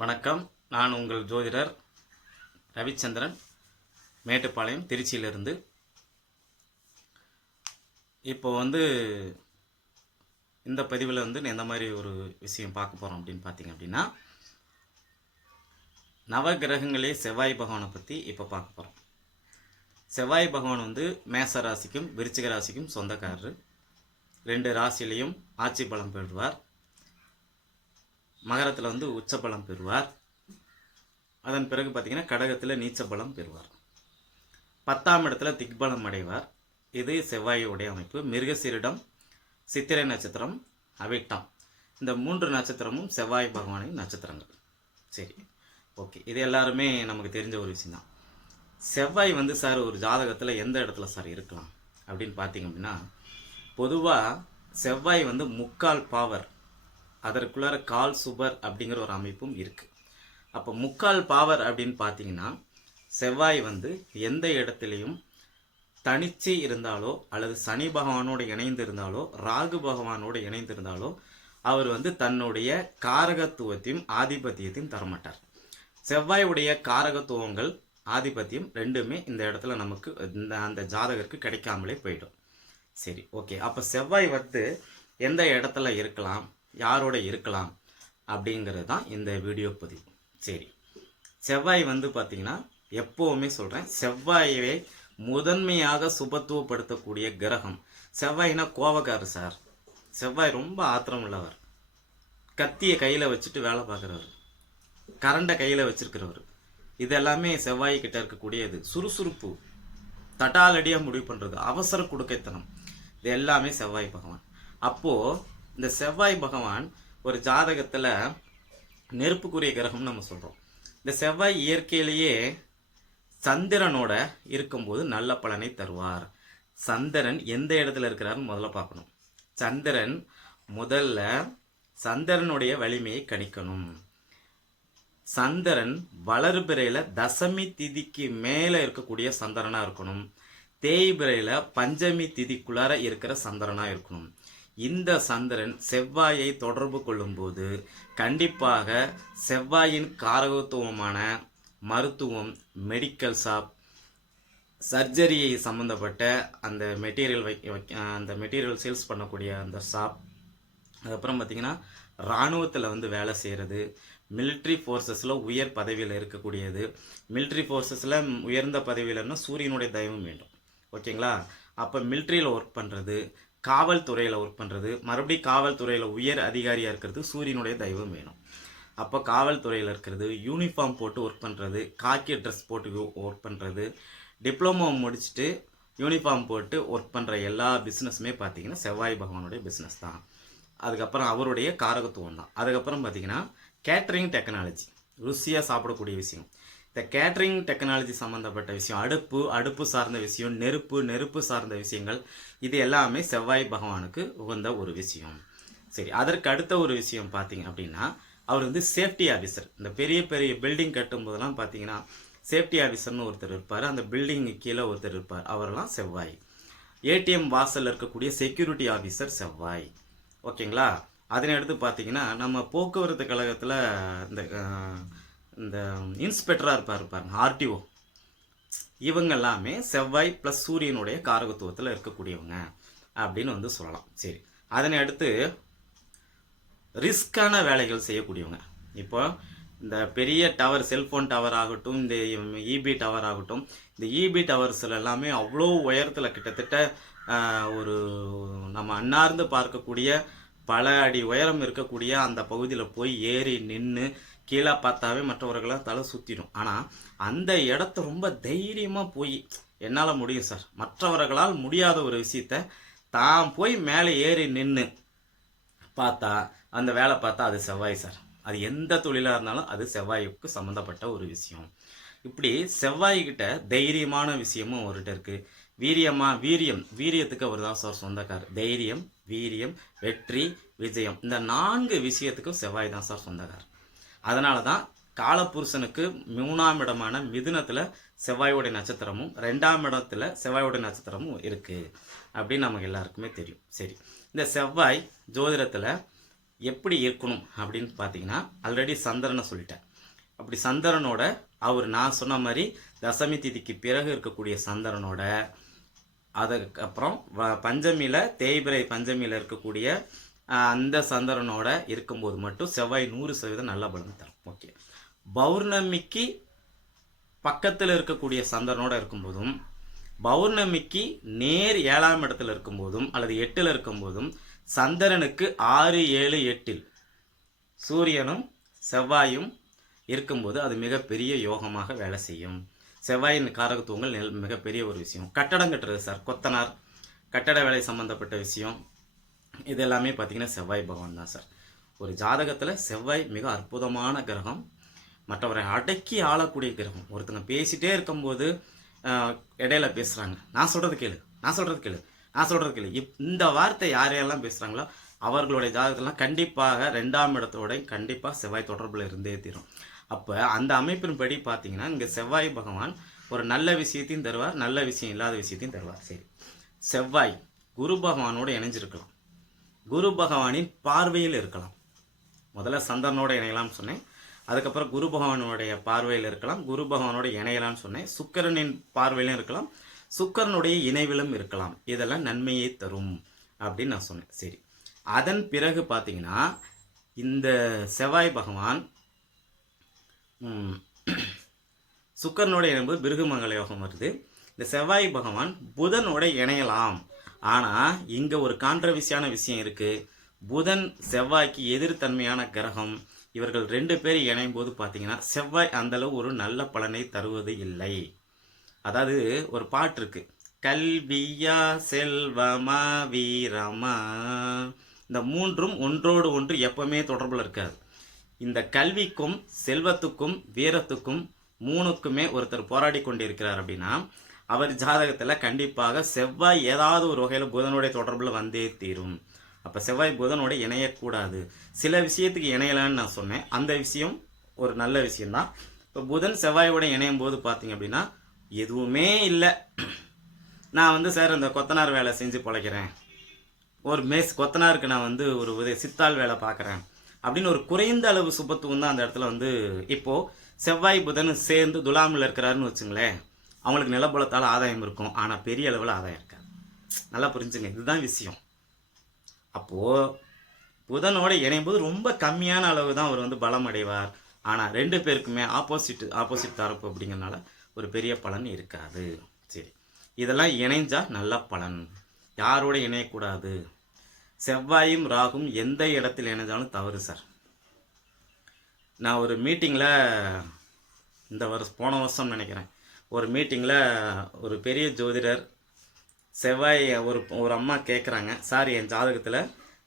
வணக்கம். நான் உங்கள் ஜோதிடர் ரவிச்சந்திரன் மேட்டுப்பாளையம் திருச்சியிலிருந்து. இப்போ வந்து இந்த பதிவில் வந்து எந்த மாதிரி ஒரு விஷயம் பார்க்க போகிறோம் அப்படின்னு பார்த்தீங்க அப்படின்னா நவகிரகங்களே செவ்வாய் பகவானை பற்றி இப்போ பார்க்க போகிறோம் செவ்வாய் பகவான் வந்து மேச ராசிக்கும் விருச்சிக ராசிக்கும் சொந்தக்காரர். ரெண்டு ராசியிலையும் ஆட்சி பலம் பெறுவார். மகரத்தில் வந்து உச்சபலம் பெறுவார். அதன் பிறகு பார்த்தீங்கன்னா கடகத்தில் நீச்ச பலம் பெறுவார். பத்தாம் இடத்துல திக்பலம் அடைவார். இது செவ்வாயுடைய அமைப்பு. மிருகசீரிடம் சித்திரை நட்சத்திரம் அவிட்டம். இந்த மூன்று நட்சத்திரமும் செவ்வாய் பகவானின் நட்சத்திரங்கள். சரி ஓகே. இது எல்லாருமே நமக்கு தெரிஞ்ச ஒரு விஷயம்தான். செவ்வாய் வந்து சார் ஒரு ஜாதகத்தில் எந்த இடத்துல சார் இருக்கலாம் அப்படின்னு பார்த்தீங்க அப்படின்னா பொதுவாக செவ்வாய் வந்து முக்கால் பாவர் அதற்குள்ளார கால் சுபர் அப்படிங்கிற ஒரு அமைப்பும் இருக்குது அப்போ முக்கால் பாவர் அப்படின்னு பார்த்தீங்கன்னா செவ்வாய் வந்து எந்த இடத்துலையும் தனிச்சு இருந்தாலோ அல்லது சனி பகவானோடு இணைந்து இருந்தாலோ ராகு பகவானோடு இணைந்து இருந்தாலோ அவர் வந்து தன்னுடைய காரகத்துவத்தையும் ஆதிபத்தியத்தையும் தரமாட்டார். செவ்வாயுடைய காரகத்துவங்கள் ஆதிபத்தியம் ரெண்டுமே இந்த இடத்துல நமக்கு இந்த அந்த ஜாதகருக்கு கிடைக்காமலே போயிடும். சரி ஓகே. அப்போ செவ்வாய் வந்து எந்த இடத்துல இருக்கலாம்? யாரோட இருக்கலாம் அப்படிங்கிறது தான் இந்த வீடியோ பதிவு. சரி. செவ்வாய் வந்து பார்த்தீங்கன்னா எப்போவுமே சொல்கிறேன் செவ்வாயை முதன்மையாக சுபத்துவப்படுத்தக்கூடிய கிரகம். செவ்வாய்னா கோவக்காரர் சார். செவ்வாய் ரொம்ப ஆத்திரம் உள்ளவர். கத்தியை கையில் வச்சுட்டு வேலை பார்க்குறவர் கரண்டை கையில் வச்சிருக்கிறவர். இது எல்லாமே செவ்வாய் கிட்ட இருக்கக்கூடியது. சுறுசுறுப்பு. தட்டாலடியாக முடிவு பண்ணுறது அவசர கொடுக்கைத்தனம். இது எல்லாமே செவ்வாய் பகவான். அப்போது இந்த செவ்வாய் பகவான் ஒரு ஜாதகத்தில் நெருப்புக்குரிய கிரகம்னு நம்ம சொல்கிறோம் இந்த செவ்வாய் இயற்கையிலேயே சந்திரனோட இருக்கும்போது நல்ல பலனை தருவார். சந்திரன் எந்த இடத்துல இருக்கிறாருன்னு முதல்ல பார்க்கணும். சந்திரன் முதல்ல சந்திரனுடைய வலிமையை கணிக்கணும். சந்திரன் வளர்பிறையில் தசமி திதிக்கு மேலே இருக்கக்கூடிய சந்திரனாக இருக்கணும். தேய்பிறையில் பஞ்சமி திதிக்குள்ளார இருக்கிற சந்திரனாக இருக்கணும். இந்த சந்திரன் செவ்வாயை தொடர்பு கொள்ளும்போது கண்டிப்பாக செவ்வாயின் காரகத்துவமான மருத்துவம் மெடிக்கல் ஷாப் சர்ஜரி சம்மந்தப்பட்ட அந்த மெட்டீரியல் வை வைக்க அந்த மெட்டீரியல் சேல்ஸ் பண்ணக்கூடிய அந்த ஷாப் அதுக்கப்புறம் பார்த்திங்கன்னா இராணுவத்தில் வந்து வேலை செய்கிறது மிலிட்ரி ஃபோர்ஸஸில் உயர் பதவியில் இருக்கக்கூடியது. மிலிட்ரி ஃபோர்ஸஸில் உயர்ந்த பதவியில்னா சூரியனுடைய தெய்வம் வேண்டும். ஓகேங்களா? அப்போ மிலிட்ரியில் ஒர்க் பண்ணுறது காவல்துறையில் ஒர்க் பண்ணுறது மறுபடியும் காவல்துறையில் உயர் அதிகாரியாக இருக்கிறது சூரியனுடைய தெய்வம் வேணும். அப்போ காவல்துறையில் இருக்கிறது யூனிஃபார்ம் போட்டு ஒர்க் பண்ணுறது காக்கி ட்ரெஸ் போட்டு ஒர்க் பண்ணுறது டிப்ளமோ முடிச்சுட்டு யூனிஃபார்ம் போட்டு ஒர்க் பண்ணுற எல்லா பிஸ்னஸுமே பார்த்தீங்கன்னா செவ்வாய் பகவானுடைய பிஸ்னஸ் தான். அதுக்கப்புறம் அவருடைய காரகத்துவம் தான். அதுக்கப்புறம் பார்த்தீங்கன்னா கேட்ரிங் டெக்னாலஜி ருசியாக சாப்பிடக்கூடிய விஷயம். இந்த கேட்ரிங் டெக்னாலஜி சம்மந்தப்பட்ட விஷயம் அடுப்பு அடுப்பு சார்ந்த விஷயம் நெருப்பு நெருப்பு சார்ந்த விஷயங்கள் இது எல்லாமே செவ்வாய் பகவானுக்கு உகந்த ஒரு விஷயம். சரி அதற்கு அடுத்த ஒரு விஷயம் பார்த்தீங்க அப்படின்னா அவர் வந்து சேஃப்டி ஆஃபீஸர் இந்த பெரிய பெரிய பில்டிங் கட்டும்போதெல்லாம் பார்த்தீங்கன்னா சேஃப்டி ஆஃபீஸர்னு ஒருத்தர் இருப்பார். அந்த பில்டிங்கு கீழே ஒருத்தர் இருப்பார். அவரெல்லாம் செவ்வாய். ஏடிஎம் வாசலில் இருக்கக்கூடிய செக்யூரிட்டி ஆஃபீஸர் செவ்வாய். ஓகேங்களா? அதனை அடுத்து பார்த்தீங்கன்னா நம்ம போக்குவரத்து கழகத்தில் இந்த இந்த இன்ஸ்பெக்டராக இருப்பார் பாருங்க ஆர்டிஓ இவங்க எல்லாமே செவ்வாய் ப்ளஸ் சூரியனுடைய காரகத்துவத்தில் இருக்கக்கூடியவங்க அப்படின்னு வந்து சொல்லலாம். சரி அதனை அடுத்து ரிஸ்கான வேலைகள் செய்யக்கூடியவங்க. இப்போ இந்த பெரிய டவர் செல்ஃபோன் டவர் ஆகட்டும் இந்த இபி டவர் ஆகட்டும் இந்த இபி டவர்ஸில் எல்லாமே அவ்வளோ உயரத்தில் கிட்டத்தட்ட ஒரு நம்ம அன்னார்ந்து பார்க்கக்கூடிய பல அடி உயரம் இருக்கக்கூடிய அந்த பகுதியில் போய் ஏறி நின்று கீழே பார்த்தாவே மற்றவர்களாம் தலை சுற்றிடும் ஆனால் அந்த இடத்த ரொம்ப தைரியமாக போய் என்னால் முடியும் சார். மற்றவர்களால் முடியாத ஒரு விஷயத்த தான் போய் மேலே ஏறி நின்று பார்த்தா அந்த வேலை பார்த்தா அது செவ்வாய் சார். அது எந்த தொழிலாக இருந்தாலும் அது செவ்வாய்க்கு சம்மந்தப்பட்ட ஒரு விஷயம். இப்படி செவ்வாய்கிட்ட தைரியமான விஷயமும் அவர்கிட்ட இருக்குது வீரியமாக வீரியம். வீரியத்துக்கு அவர் தான் சார் சொந்தக்கார் தைரியம் வீரியம் வெற்றி விஜயம். இந்த நான்கு விஷயத்துக்கும் செவ்வாய் தான் சார் சொந்தக்கார் அதனால தான் காலப்புருஷனுக்கு மூணாம் இடமான மிதுனத்தில் செவ்வாயோடைய நட்சத்திரமும் ரெண்டாம் இடத்துல செவ்வாயோடைய நட்சத்திரமும் இருக்குது அப்படின்னு நமக்கு எல்லாருக்குமே தெரியும். சரி இந்த செவ்வாய் ஜோதிடத்தில் எப்படி இருக்கணும் அப்படின்னு பார்த்தீங்கன்னா ஆல்ரெடி சந்திரனை சொல்லிட்டேன். அப்படி சந்திரனோட அவர் நான் சொன்ன மாதிரி தசமி திதிக்கு பிறகு இருக்கக்கூடிய சந்திரனோட அதுக்கப்புறம் வ- தேய்பிரை பஞ்சமியில் இருக்கக்கூடிய அந்த சந்திரனோட இருக்கும்போது மட்டும் செவ்வாய் நூறு சதவீதம் நல்ல பலன் தரும். ஓகே பௌர்ணமிக்கு பக்கத்தில் இருக்கக்கூடிய சந்திரனோட இருக்கும்போதும் பௌர்ணமிக்கு நேர் ஏழாம் இடத்துல இருக்கும்போதும் அல்லது எட்டில் இருக்கும்போதும் சந்திரனுக்கு ஆறு ஏழு எட்டில் சூரியனும் செவ்வாயும் இருக்கும்போது அது மிகப்பெரிய யோகமாக வேலை செய்யும். செவ்வாயின் காரகத்துவங்கள் நெல் மிகப்பெரிய ஒரு விஷயம். கட்டடம் கட்டுறது சார். கொத்தனார் கட்டட வேலை சம்பந்தப்பட்ட விஷயம். இது எல்லாமே பார்த்தீங்கன்னா செவ்வாய் பகவான் தான் சார். ஒரு ஜாதகத்தில் செவ்வாய் மிக அற்புதமான கிரகம். மற்றவரை அடக்கி ஆளக்கூடிய கிரகம். ஒருத்தங்க பேசிகிட்டே இருக்கும்போது இடையில பேசுகிறாங்க நான் சொல்கிறது கேளு. நான் சொல்கிறது கேளு. நான் சொல்கிறது கேளு. இப் இந்த வார்த்தை யாரையெல்லாம் பேசுகிறாங்களோ அவர்களுடைய ஜாதகத்தெல்லாம் கண்டிப்பாக ரெண்டாம் இடத்தோட கண்டிப்பாக செவ்வாய் தொடர்பில் இருந்தே தீரும். அப்போ அந்த அமைப்பின்படி பார்த்தீங்கன்னா இங்கே செவ்வாய் பகவான் ஒரு நல்ல விஷயத்தையும் தருவார் நல்ல விஷயம் இல்லாத விஷயத்தையும் தருவார். சரி. செவ்வாய் குரு பகவானோடு இணைஞ்சிருக்கலாம். குரு பகவானின் பார்வையில் இருக்கலாம். முதல்ல சந்திரனோட இணையலாம்னு சொன்னேன். அதுக்கப்புறம் குரு பகவானுடைய பார்வையில் இருக்கலாம். குரு பகவானோட இணையலாம்னு சொன்னேன். சுக்கரனின் பார்வையிலும் இருக்கலாம். சுக்கரனுடைய இணைவிலும் இருக்கலாம். இதெல்லாம் நன்மையை தரும் அப்படின்னு நான் சொன்னேன். சரி. அதன் பிறகு பார்த்தீங்கன்னா இந்த செவ்வாய் பகவான் சுக்கரனுடைய இணைப்பு இணைம்போது பிருகுமங்கல யோகம் வருது. இந்த செவ்வாய் பகவான் புதனோட இணையலாம். ஆனால் இங்கே ஒரு கான்ட்ரவர்சியான விஷயம் இருக்குது புதன் செவ்வாய்க்கு எதிர்த்தன்மையான கிரகம். இவர்கள் ரெண்டு பேர் இணையும் போது பார்த்தீங்கன்னா செவ்வாய் அந்தளவு ஒரு நல்ல பலனை தருவது இல்லை. அதாவது ஒரு பாட்டு இருக்கு. கல்வியா செல்வமா வீரமா? இந்த மூன்றும் ஒன்றோடு ஒன்று எப்பவுமே தொடர்பில் இருக்காது. இந்த கல்விக்கும் செல்வத்துக்கும் வீரத்துக்கும் மூணுக்குமே ஒருத்தர் போராடி கொண்டிருக்கிறார் அப்படின்னா அவர் ஜாதகத்தில் கண்டிப்பாக செவ்வாய் ஏதாவது ஒரு வகையில் புதனுடைய தொடர்பில் வந்தே தீரும். அப்போ செவ்வாய் புதனோட இணையக்கூடாது. சில விஷயத்துக்கு இணையலான்னு நான் சொன்னேன். அந்த விஷயம் ஒரு நல்ல விஷயம்தான். இப்போ புதன் செவ்வாயோட இணையும் போது பார்த்தீங்க அப்படின்னா எதுவுமே இல்லை. நான் வந்து சார் இந்த கொத்தனார் வேலை செஞ்சு பழைக்கிறேன். ஒரு மேஸ் கொத்தனாருக்கு நான் வந்து ஒரு உதவி சித்தாள் வேலை பார்க்குறேன் அப்படின்னு ஒரு குறைந்த அளவு சுபத்துவம் தான் அந்த இடத்துல வந்து இப்போது செவ்வாய் புதன் சேர்ந்து துலாமில் இருக்கிறாருன்னு வச்சுங்களேன். அவங்களுக்கு நிலப்பலத்தால் ஆதாயம் இருக்கும். ஆனால் பெரிய அளவில் ஆதாயம் இருக்காது. நல்லா புரிஞ்சுங்க. இதுதான் விஷயம். அப்போது புதனோட இணையும் போது ரொம்ப கம்மியான அளவு தான் அவர் வந்து பலம் அடைவார். ஆனால் ரெண்டு பேருக்குமே ஆப்போசிட் ஆப்போசிட் தரப்பு அப்படிங்கிறனால ஒரு பெரிய பலன் இருக்காது. சரி. இதெல்லாம் இணைஞ்சால் நல்ல பலன். யாரோட இணையக்கூடாது? செவ்வாயும் ராகும் எந்த இடத்தில் இணைஞ்சாலும் தவறு சார். நான் ஒரு மீட்டிங்கில் இந்த வருஷம் போன வருஷம் நினைக்கிறேன். ஒரு மீட்டிங்கில் ஒரு பெரிய ஜோதிடர் செவ்வாய் ஒரு ஒரு அம்மா கேட்குறாங்க சார் என் ஜாதகத்தில்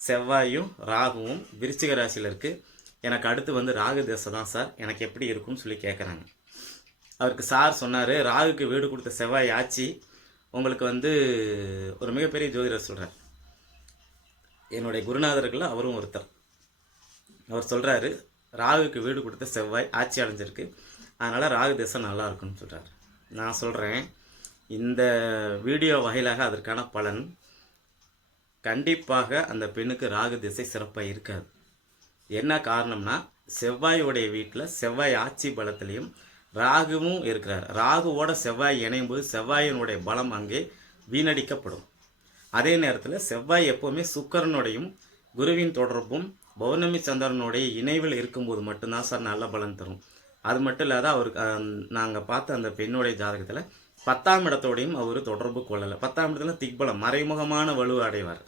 செவ்வாயும் ராகுவும் விருச்சிக ராசியில் இருக்குது எனக்கு அடுத்து வந்து ராகு தசை தான் சார். எனக்கு எப்படி இருக்கும்னு சொல்லி கேட்குறாங்க அவருக்கு சார் சொன்னார் ராகுக்கு வீடு கொடுத்த செவ்வாய் ஆட்சி உங்களுக்கு வந்து ஒரு மிகப்பெரிய ஜோதிடர் சொல்கிறார் என்னுடைய குருநாதர்களில் அவரும் ஒருத்தர். அவர் சொல்கிறாரு ராகுக்கு வீடு கொடுத்த செவ்வாய் ஆட்சி அடைஞ்சிருக்கு. அதனால் ராகு தசை நல்லா இருக்குன்னு சொல்கிறார் நான் சொல்கிறேன் இந்த வீடியோ வகையிலாக அதற்கான பலன் கண்டிப்பாக அந்த பெண்ணுக்கு ராகு திசை சிறப்பாக இருக்காது. என்ன காரணம்னா செவ்வாயுடைய வீட்டில் செவ்வாய் ஆட்சி பலத்திலையும் ராகுவும் இருக்கிறார். ராகுவோட செவ்வாய் இணையும் போது செவ்வாயினுடைய பலம் அங்கே வீணடிக்கப்படும். அதே நேரத்தில் செவ்வாய் எப்போவுமே சுக்கரனுடையும் குருவின் தொடர்பும் பௌர்ணமி சந்திரனுடைய இணைவில் இருக்கும்போது மட்டும்தான் சார் நல்ல பலன் தரும். அது மட்டும் இல்லாத அவருக்கு நாங்கள் பார்த்த அந்த பெண்ணுடைய ஜாதகத்தில் பத்தாம் இடத்தோடையும் அவர் தொடர்பு கொள்ளலை. பத்தாம் இடத்துல திக்பலம் மறைமுகமான வலு அடைவார்.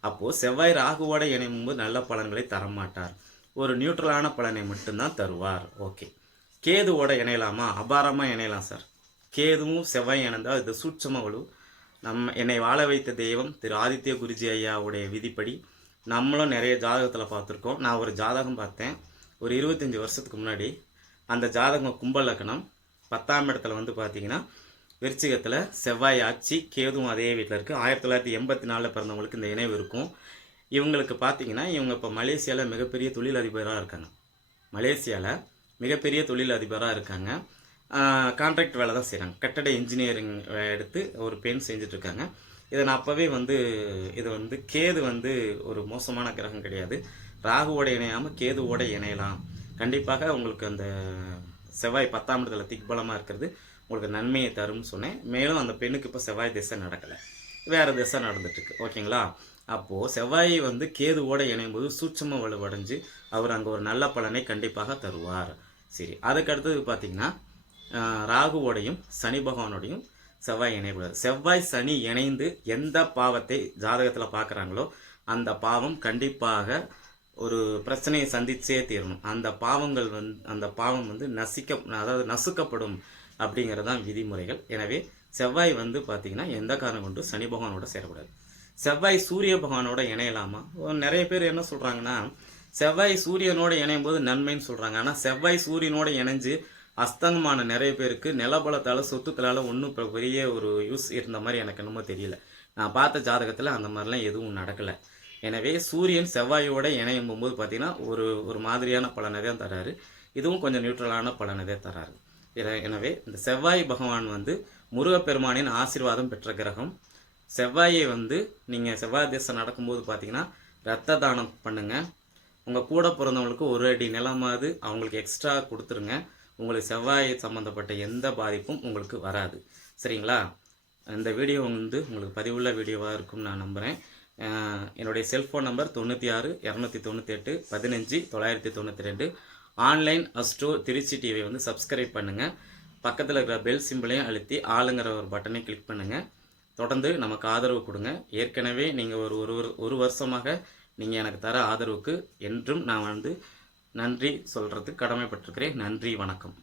அப்போது செவ்வாய் ராகுவோட இணையும் போது நல்ல பலன்களை தரமாட்டார். ஒரு நியூட்ரலான பலனை மட்டும்தான் தருவார். ஓகே. கேதுவோட இணையலாமா? அபாரமாக இணையலாம் சார். கேதுவும் செவ்வாய் இணைந்தால் இது சூட்சம வலு. நம்ம என்னை வாழ வைத்த தெய்வம் திரு ஆதித்ய குருஜி ஐயாவுடைய விதிப்படி நம்மளும் நிறைய ஜாதகத்தில் பார்த்துருக்கோம். நான் ஒரு ஜாதகம் பார்த்தேன். ஒரு இருபத்தஞ்சி வருஷத்துக்கு முன்னாடி அந்த ஜாதகம் கும்ப லக்னம் பத்தாம் இடத்துல வந்து பார்த்தீங்கன்னா விருச்சிகத்தில் செவ்வாய் ஆட்சி கேதுவும் அதே வீட்டில் இருக்குது ஆயிரத்தி தொள்ளாயிரத்தி எண்பத்தி நாலில் பிறந்தவங்களுக்கு இந்த இணைவு இருக்கும். இவங்களுக்கு பார்த்தீங்கன்னா இவங்க இப்போ மலேசியாவில் மிகப்பெரிய தொழிலதிபராக இருக்காங்க. மலேசியாவில் மிகப்பெரிய தொழிலதிபராக இருக்காங்க. கான்ட்ராக்ட் வேலை தான் செய்கிறாங்க கட்டட இன்ஜினியரிங் எடுத்து ஒரு பெண் செஞ்சிட்ருக்காங்க. இதை நான் அப்போவே வந்து இது வந்து கேது வந்து ஒரு மோசமான கிரகம் கிடையாது. ராகுவோட இணையாமல் கேதுவோட இணையலாம். கண்டிப்பாக உங்களுக்கு அந்த செவ்வாய் பத்தாம் இடத்துல திக்பலமாக இருக்கிறது. உங்களுக்கு நன்மையை தரும்னு சொன்னேன். மேலும் அந்த பெண்ணுக்கு இப்போ செவ்வாய் திசை நடக்கலை. வேறு திசை நடந்துட்டுருக்கு. ஓகேங்களா? அப்போது செவ்வாய் வந்து கேதுவோடு இணையும் போது சூட்சம வலுவடைஞ்சு அவர் அங்கே ஒரு நல்ல பலனை கண்டிப்பாக தருவார். சரி அதுக்கடுத்தது பார்த்திங்கன்னா ராகுவோடையும் சனி பகவானோடையும் செவ்வாய் இணையக்கூடாது. செவ்வாய் சனி இணைந்து எந்த பாவத்தை ஜாதகத்தில் பார்க்குறாங்களோ அந்த பாவம் கண்டிப்பாக ஒரு பிரச்சனையை சந்திச்சே தீரணும். அந்த பாவங்கள் வந்து அந்த பாவம் வந்து நசிக்க அதாவது நசுக்கப்படும் அப்படிங்கிறது தான் விதிமுறைகள். எனவே செவ்வாய் வந்து பார்த்தீங்கன்னா எந்த காரணம் கொண்டு சனி பகவானோட சேரக்கூடாது. செவ்வாய் சூரிய பகவானோட இணையலாமா? நிறைய பேர் என்ன சொல்கிறாங்கன்னா செவ்வாய் சூரியனோட இணையும் போது நன்மைன்னு சொல்கிறாங்க ஆனால் செவ்வாய் சூரியனோட இணைஞ்சு அஸ்தங்கமான நிறைய பேருக்கு நிலபலத்தால் சொத்துக்களால் ஒன்றும் பெரிய ஒரு யூஸ் இருந்த மாதிரி எனக்கு என்னமோ தெரியல. நான் பார்த்த ஜாதகத்தில் அந்த மாதிரிலாம் எதுவும் நடக்கலை. எனவே சூரியன் செவ்வாயோட இணையும் போது பார்த்தீங்கன்னா ஒரு ஒரு மாதிரியான பலனை தான் தராரு. இதுவும் கொஞ்சம் நியூட்ரலான பலனை தான் தராரு. என- எனவே இந்த செவ்வாய் பகவான் வந்து முருகப்பெருமானின் ஆசீர்வாதம் பெற்ற கிரகம். செவ்வாயை வந்து நீங்கள் செவ்வாய் தேசம் நடக்கும்போது பார்த்தீங்கன்னா ரத்த தானம் பண்ணுங்கள் உங்கள் கூட பிறந்தவங்களுக்கு ஒரு அடி நிலமாவது அவங்களுக்கு எக்ஸ்ட்ரா கொடுத்துருங்க. உங்களுக்கு செவ்வாய் சம்மந்தப்பட்ட எந்த பாதிப்பும் உங்களுக்கு வராது. சரிங்களா? இந்த வீடியோ வந்து உங்களுக்கு பதிவுள்ள வீடியோவாக இருக்கும்னு நான் நம்புகிறேன் என்னுடைய செல்ஃபோன் நம்பர் தொண்ணூற்றி ஆறு இரநூத்தி தொண்ணூற்றி எட்டு பதினஞ்சு தொள்ளாயிரத்தி தொண்ணூற்றி ரெண்டு ஆன்லைன் அஸ்ட்ரோ திருச்சி டிவி வந்து சப்ஸ்கிரைப் பண்ணுங்கள் பக்கத்தில் இருக்கிற பெல் சிம்பிளையும் அழுத்தி ஆளுங்கிற ஒரு பட்டனை கிளிக் பண்ணுங்கள் தொடர்ந்து நமக்கு ஆதரவு கொடுங்க. ஏற்கனவே நீங்கள் ஒரு ஒரு ஒரு- ஒரு வருஷமாக நீங்கள் எனக்கு தர ஆதரவுக்கு என்றும் நான் வந்து நன்றி சொல்கிறதுக்கு கடமைப்பட்டிருக்கிறேன். நன்றி வணக்கம்.